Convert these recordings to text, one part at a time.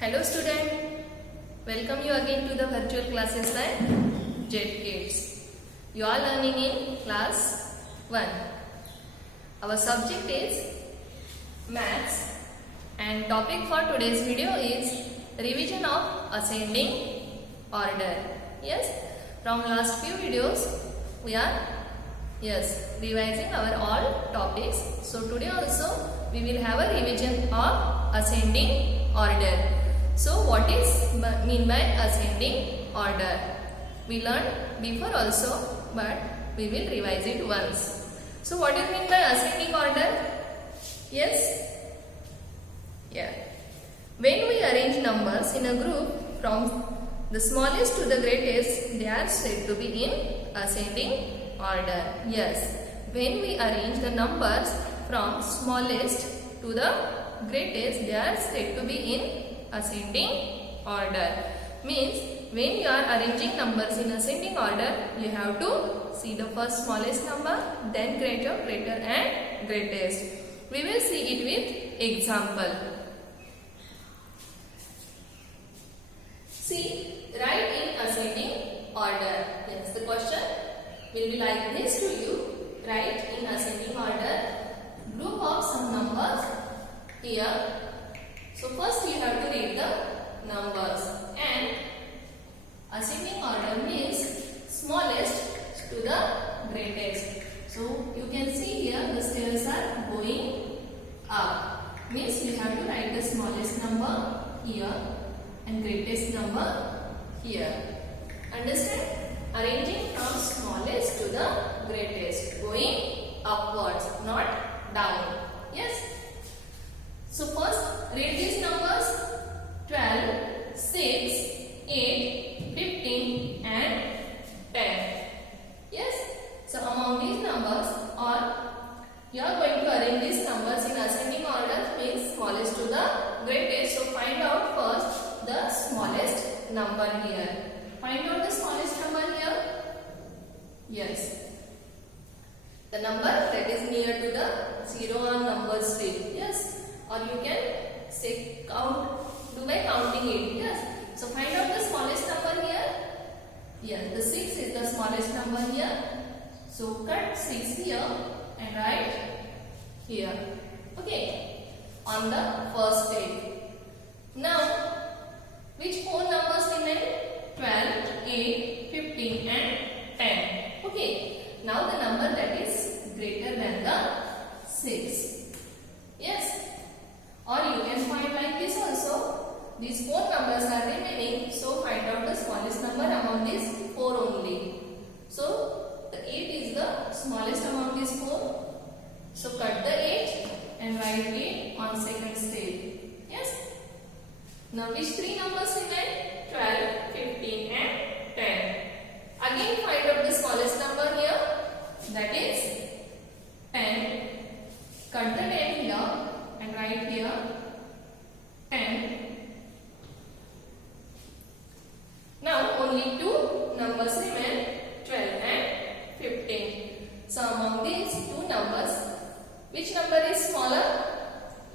Hello student, welcome you again to the virtual classes by Jet Kids. You are learning in class 1. Our subject is maths and topic for today's video is revision of ascending order. Yes, from last few videos we are revising our all topics. So today also we will have a revision of ascending order. So what is mean by ascending order? We learned before also, but we will revise it once. So what is mean by ascending order? Yes? Yeah. When we arrange numbers in a group from the smallest to the greatest, they are said to be in ascending order. Yes. When we arrange the numbers from smallest to the greatest, they are said to be in ascending order. Means when you are arranging numbers in ascending order, you have to see the first smallest number, then greater, greater and greatest. We will see it with example. See, write in ascending order. Yes, the question will be like this to you. Write in ascending order group of some numbers here. So first you have to read the numbers, and ascending order means smallest to the greatest. So you can see here the stairs are going up. Means you have to write the smallest number here and greatest number here. Understand? Arranging from smallest to the greatest, going upwards, not down. Yes? So first read these numbers: 12, 6, 8, 15 and 10. Yes? So among these numbers, or you are going to arrange these numbers in ascending order, means smallest to the greatest. So find out first the smallest number here. Find out the smallest number here. Yes. The number that is near to the 0 on number strip. Yes. Or you can say do by counting it. Yes. So find out the smallest number here. Yes, the 6 is the smallest number here. So cut 6 here and write here. Okay. On the first page. Now, which 4 numbers remain? 12, 8, 15 and 10. Okay. Now the number that is greater than the 6. Yes. Or you can find like this also. These 4 numbers are remaining. So find out the smallest number among these 4 only. So the 8 is the smallest among these 4. So cut the 8 and write it on second step. Yes. Now which 3 numbers remain? 12, 15 and 10. Again find out the smallest number here. That is 10. Cut the 10 here and write here 10. Now only 2 numbers remain, 12 and 15. So among these 2 numbers, which number is smaller?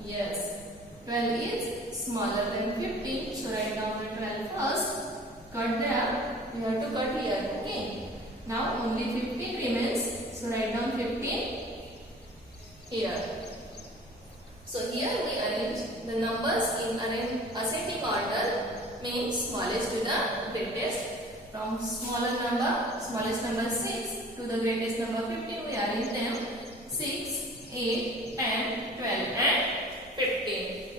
Yes, 12 is smaller than 15. So write down the 12 first. Cut there. You have to cut here. Okay. Now only 15 remains. So write down 15 here. So here we arrange the numbers in ascending order, means smallest to the greatest. From smallest number 6 to the greatest number 15, we arrange them 6, 8, 10, 12 and 15.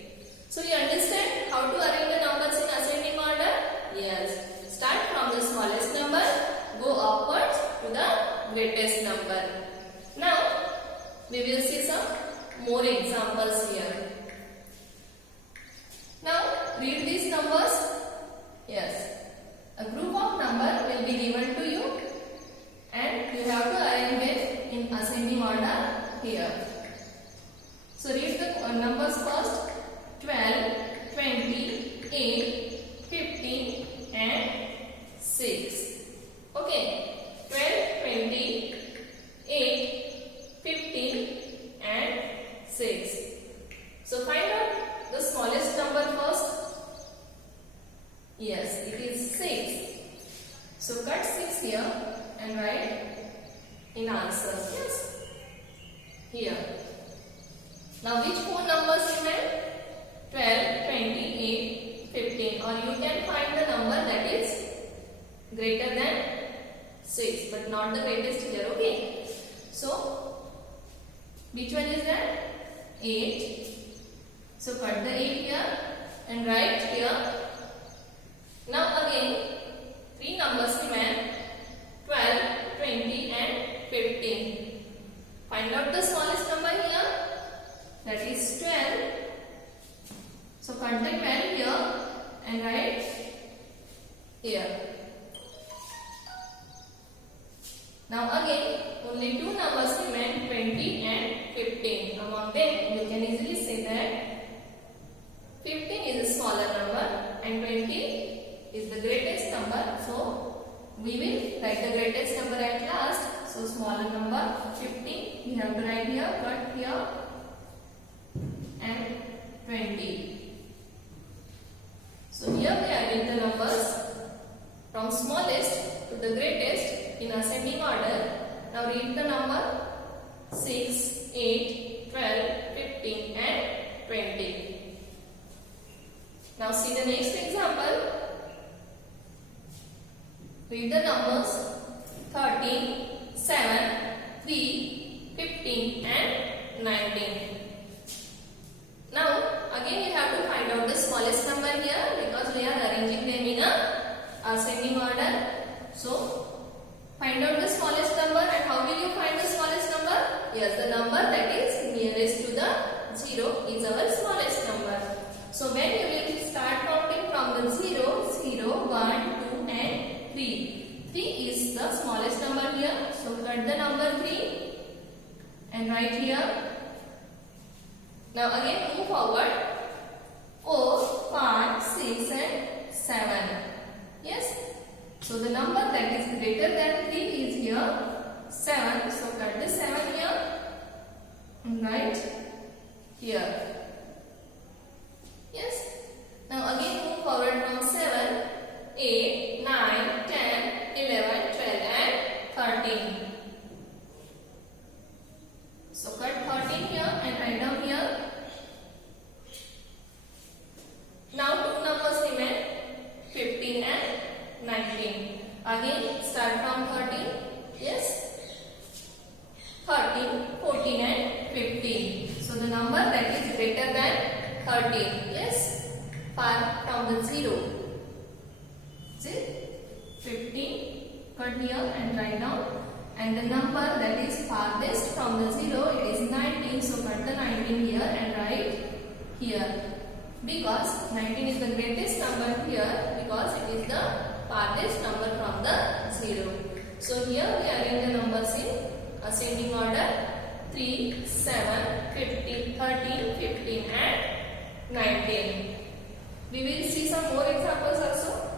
So you understand how to arrange the numbers in ascending order? Yes. Start from the smallest number, go upwards to the greatest number. Now we will see some more examples here. Now read these numbers. Yes. A group of number will be given to you and you have to arrange it in ascending order here. So read the numbers first: 12, 20, 8, 15 and 6. Okay. 12, 20, 8, 15 and 6. So find out the smallest number first. Yes, it is 6. So cut 6 here and write in answer. Yes. Here. Now which four numbers remain? 12, 28, 15. Or you can find the number that is greater than 6 but not the greatest here. Okay. So which one is that? 8. So cut the 8 here and write here. Now again 3 numbers remain, 12, 20 and 15. Find out the smallest number here, that is 12. So cut the 12 here and write here. Now again only 2 numbers remain, 20 and 15. Among them you can easily say that 15 is a smaller number and 20 is the greatest number. So we will write the greatest number at last. So smaller number 15 we have to write here, cut here and 20. So here we are getting the numbers from smallest to the greatest in ascending order. Now read the number 6, 8, 12, 15 and 20. Now see the next example. Read the numbers 13, 7, 3, 15 and 19. Now again you have to find out the smallest number here because we are arranging them in a ascending order. So find out the smallest number, and how will you find the smallest number? Yes, the number that is nearest to the 0 is our smallest number. So when you will start counting from the 0, 0, 1, 2 and 3. 3 is the smallest number here. So cut the number 3 and write here. Now again move forward. 4, 5, 6 and 7. Yes. So the number that is greater than 3 is here 7. So cut the 7 here and write here. Yes. Now again move forward from 7, 8, 9, 10, 11, 12 and 13. So cut 13 here and write down here. Now 2 numbers remain, 15 and 19. Again start from 13. Yes. 13, 14 and 15. So the number that is greater than 13. Yes. Far from the 0. See? 15. Cut here and write down. And the number that is farthest from the 0, it is 19. So cut the 19 here and write here. Because 19 is the greatest number here because it is the farthest number from the 0. So here we arrange the numbers in ascending order 3, 7, 15, 13, 15 and 19. We will see some more examples also.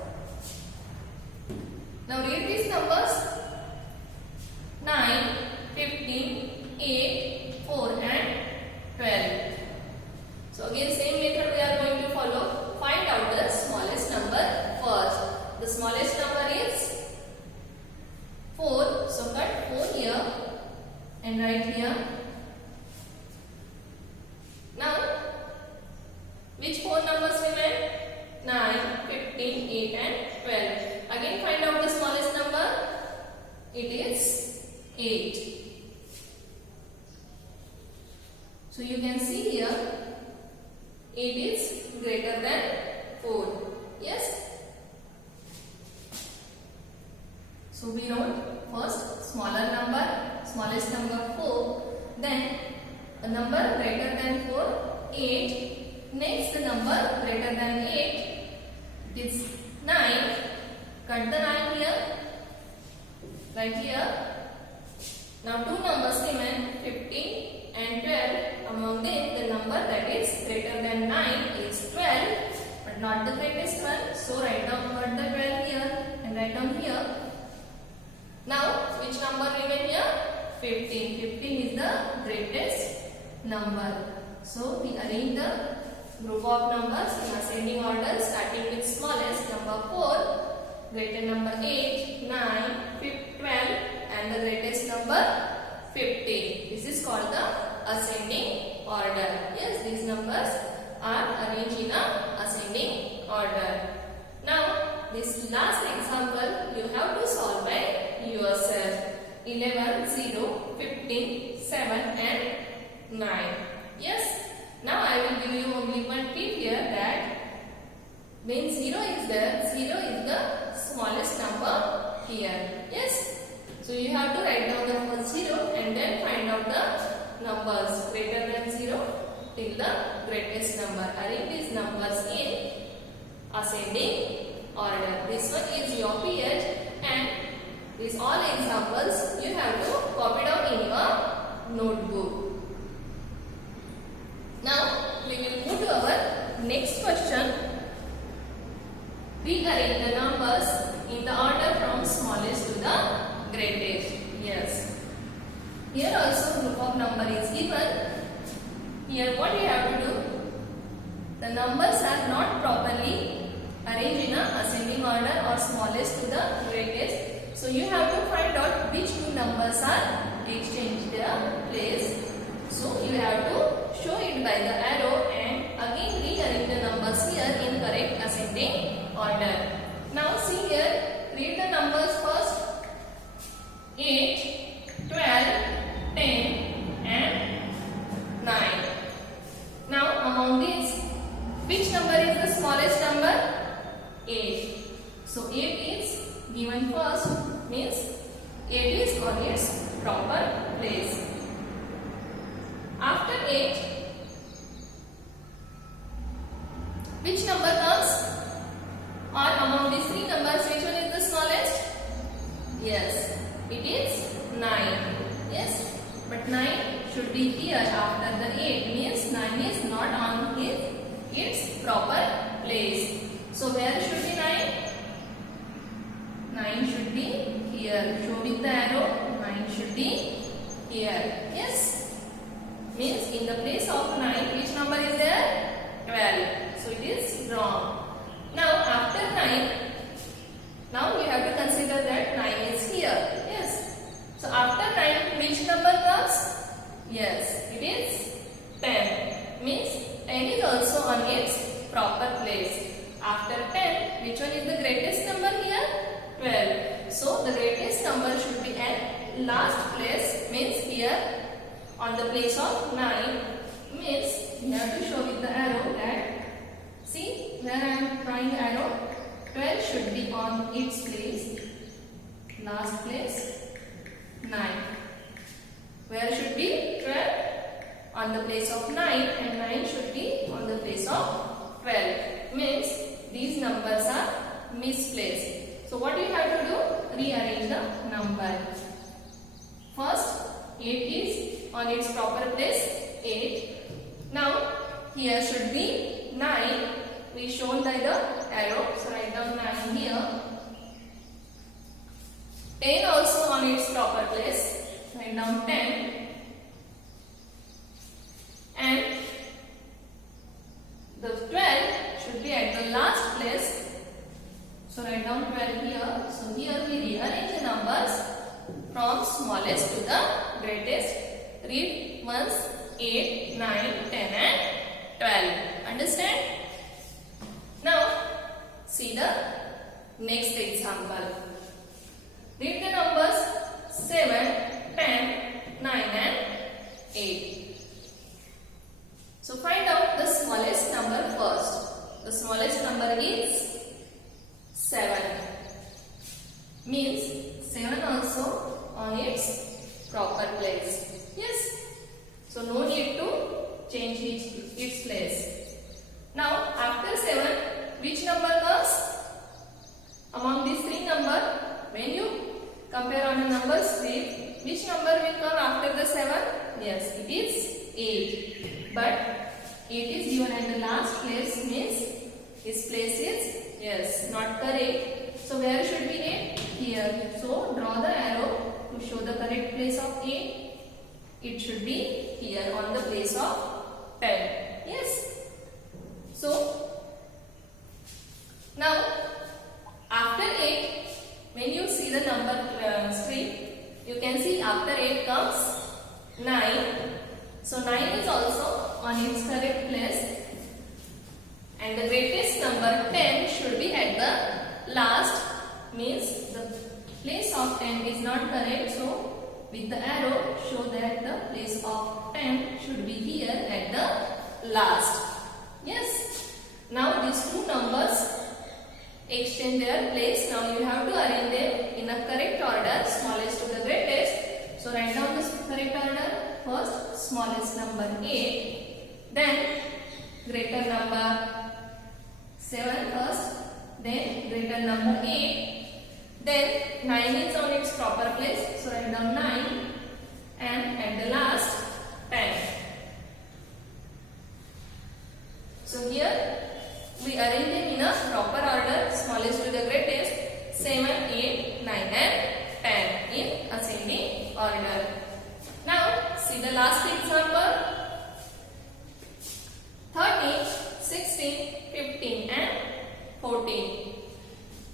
Now read these numbers 9, 15, 8, 4 and 12. So again same method we are going to follow. Find out the smallest number first. The smallest number is 4. So cut 4 here and write here. Now which 4 numbers remain? 9, 15, 8 and 12. Again find out the smallest number. It is 8. So you can see here 8 is greater than 4. Yes. So we wrote first smaller number, smallest number 4. Then a number greater than 4, 8. Next the number greater than 8. It is 9. Cut the 9 here. Right here. Now 2 numbers remain, 15 and 12. Among them the number that is greater than 9 is 12 but not the greatest one. So write down cut the 12 here and write down here. Now which number remain here? 15. 15 is the greatest number. So we arrange the Group of numbers in ascending order starting with smallest number 4, greater number 8, 9, 12 and the greatest number 50. This is called the ascending order. Yes, these numbers are arranged in a ascending order. Now, this last example you have to solve by yourself. 11, 0, 15, 7 and 9. Yes. Now I will give you only one tip here that when 0 is there, 0 is the smallest number here. Yes. So you have to write down the first 0 and then find out the numbers greater than 0 till the greatest number. Arrange these numbers in ascending order. This one is your PH and these all examples you have to copy down in your notebook. Now we will move to our next question. Rearrange the numbers in the order from smallest to the greatest. Yes. Here also group of number is given. Here what you have to do? The numbers are not properly arranged in a ascending order or smallest to the greatest. So you have to find out which two numbers are exchanged their place. So you have to show it by the arrow and again rearrange the numbers here in correct ascending order. Now see here, read the numbers first. 8, 12, 10 and 9. Now among these, which number is the smallest number? 8. So 8 is given first, means 8 is on its proper place. After 8, which number comes? Or among these three numbers, which one is the smallest? Yes, it is 9. Yes, but 9 should be here after the 8, means 9 is not on its proper place. So where should be 9? 9 should be here. Show with the arrow, 9 should be here. Yes. Means in the place of 9, which number is there? 12. So it is wrong. Now after 9, now we have to consider that 9 is here. Yes. So after 9, which number comes? Yes, it is 10. Means 10 is also on its proper place. After 10, which one is the greatest number here? 12. So the greatest number should be at last place, means here. On the place of 9, means you have to show with the arrow that, see where I am drawing the arrow, 12 should be on its place, last place 9. Where should be 12? On the place of 9 and 9 should be on the place of 12. Means these numbers are misplaced. So what do you have to do? Rearrange the number. First 8 is on its proper place, 8. Now here should be 9. We shown by the arrow. So write down 9 here. 10 also on its proper place. Write down 10. And the 12 should be at the last place. So write down 12 here. So here we rearrange the numbers from smallest to the greatest. Read once 8, 9, 10 and 12. Understand? Now see the next example. Read the numbers 7, 10, 9 and 8. So find out the smallest number first. The smallest number is 7. Means 7 also on its proper place. Yes. So no need to change its place. Now after 7, which number comes? Among these three numbers, when you compare on the numbers with, which number will come after the 7? Yes, it is 8. But 8 is given at the last place, means its place is, yes, not correct. So where should be 8? Here. So draw the arrow to show the correct place of 8. It should be here on the place of 10. Yes. on its correct place, and the greatest number 10 should be at the last. Means the place of 10 is not correct, so with the arrow show that the place of 10 should be here at the last. Yes. Now these two numbers exchange their place. Now you have to arrange them in a correct order, smallest to the greatest. So write down this correct order. First smallest number 8, then greater number 7 first, then greater number 8, then 9 is on its proper place. So write down 9, and at the last 10. So here we arrange them in a proper order, smallest to the greatest, 7, 8, 9 and 10 in ascending order. Now see the last example. 13, 16, 15 and 14.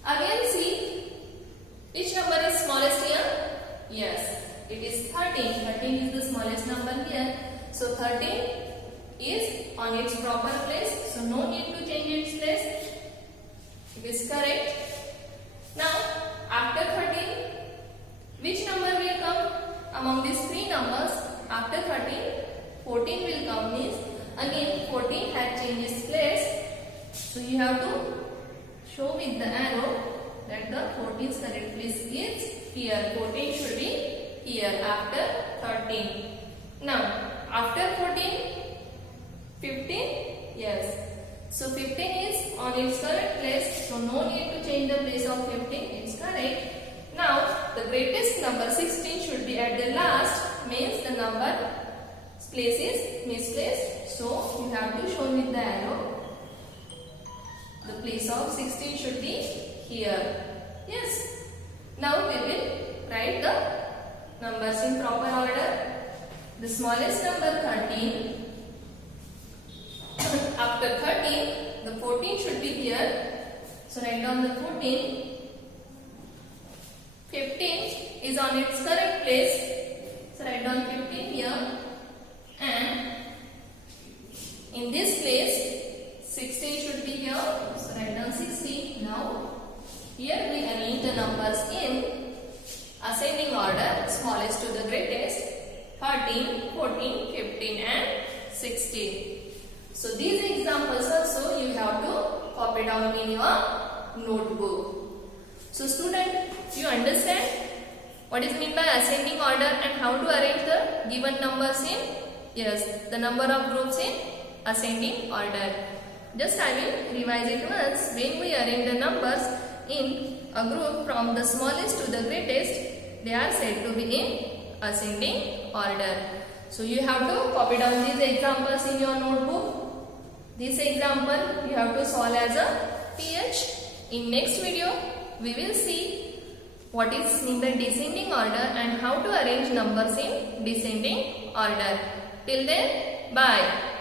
Again see which number is smallest here? Yes, it is 13. 13 is the smallest number here. So 13 is on its proper place. So no need to change its place. It is correct. Now after 13, which number will come among these three numbers? After 13, 14 will come. Means again 14 had changed its place. So you have to show with the arrow that the 14's correct place is here. 14 should be here after 13. Now after 14, 15, yes. So 15 is on its correct place. So no need to change the place of 15. It's correct. Now the greatest number 16 should be at the last. Means the number place is misplaced. So you have to show with the arrow. The place of 16 should be here. Yes. Now we will write the numbers in proper order. The smallest number 13. After 13, the 14 should be here. So write down the 14. 15 is on its correct place. So write down 15 here. And in this place, 16 should be here. So write down 16. Now here we arrange the numbers in ascending order, smallest to the greatest, 13, 14, 15 and 16. So these examples also you have to copy down in your notebook. So student, you understand what is meant by ascending order and how to arrange the given numbers in, yes, the number of groups in ascending order. Just I will revise it once. When we arrange the numbers in a group from the smallest to the greatest, they are said to be in ascending order. So you have to copy down these examples in your notebook. This example you have to solve as a PH. In next video, we will see what is in the descending order and how to arrange numbers in descending order. Till then, bye.